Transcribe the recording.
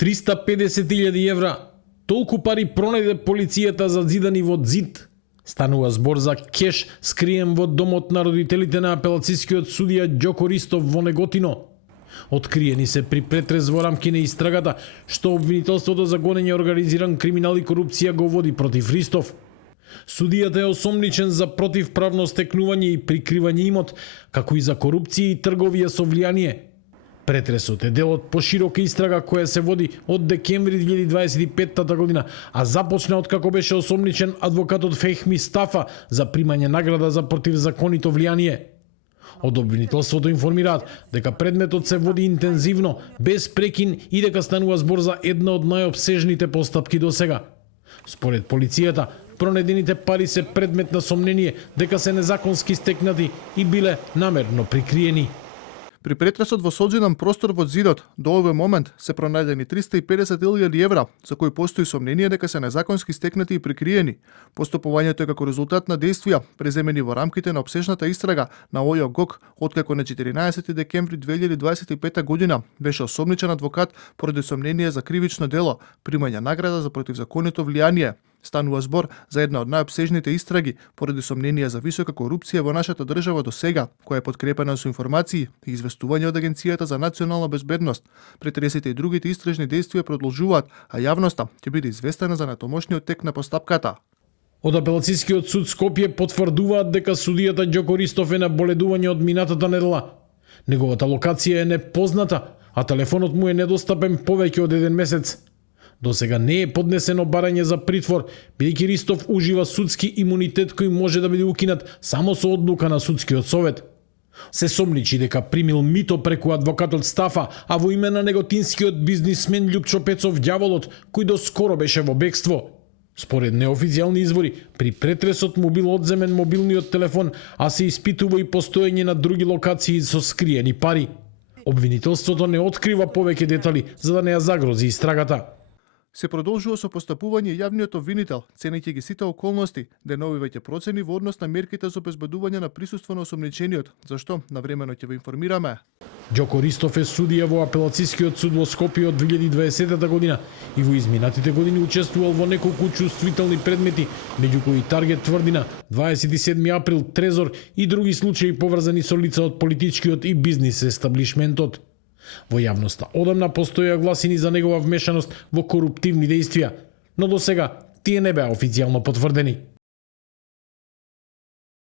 350.000 евра. Толку пари пронајде полицијата зазидани во зид. Станува збор за кеш скриен во домот на родителите на апелацискиот судија Ѓоко Ристов во Неготино. Откриени се при претрез во рамки на истрагата што обвинителството за гонење организиран криминал и корупција го води против Ристов. Судијата е осомничен за противправно стекнување и прикривање имот, како и за корупција и трговија со влијание. Претресот е дел од поширока истрага која се води од декември 2025 година, а започна откако беше осомничен адвокатот Фехми Стафа за примање награда за противзаконито влијание. Од обвинителството информираат дека предметот се води интензивно, без прекин и дека станува збор за една од најопсежните постапки до сега. Според полицијата, пронедените пари се предмет на сомнение дека се незаконски стекнати и биле намерно прикриени. При претресот во соџинен простор во зидот до овој момент се пронајдени 350.000 евра, за кои постои сомнение дека се незаконски стекнати и прикриени. Постапувањето е како резултат на действија преземени во рамките на опсежната истрага на ОЈО-ГОК, откако на 14 декември 2025 година беше осомничен адвокат поради сомнение за кривично дело, примање награда за противзаконито влијание. Станува збор за една од најопсежните истраги поради сомнение за висока корупција во нашата држава до сега, која е подкрепена со информации и известување од Агенцијата за национална безбедност. Претресите и другите истражни действија продолжуваат, а јавноста ќе биде известена за натомошниот тек на постапката. Од апелацискиот суд Скопје потврдуваат дека судијата Ѓоко Ристов е на боледување од минатата недела. Неговата локација е непозната, а телефонот му е недостапен повеќе од 1 месец. До сега не е поднесено барање за притвор, бидејќи Ристов ужива судски имунитет кој може да биде укинат само со одлука на судскиот совет. Се сомничи дека примил мито преку адвокатот Стафа, а во име на неготинскиот бизнисмен Љупчо Пецов Ѓаволот, кој доскоро беше во бегство. Според неофицијални извори, при претресот му бил одземен мобилниот телефон, а се испитува и постоење на други локации со скриени пари. Обвинителството не открива повеќе детали за да не ја загрози истрагата. Се продолжува со постапување јавниот обвинител, ценејќи ги сите околности, деновивање процени во однос на мерките за обезбедување на присуство на осомничениот, зашто навремено ќе ве информираме. Ѓоко Ристов е судија во апелацискиот суд во Скопје од 2020 година и во изминатите години учествувал во неколку чувствителни предмети, меѓу кои Таргет Тврдина, 27 април, Трезор и други случаи поврзани со лица од политичкиот и бизнис естаблишментот. Во јавноста одамна постоја гласини за негова вмешаност во коруптивни действија, но до сега тие не беа официјално потврдени.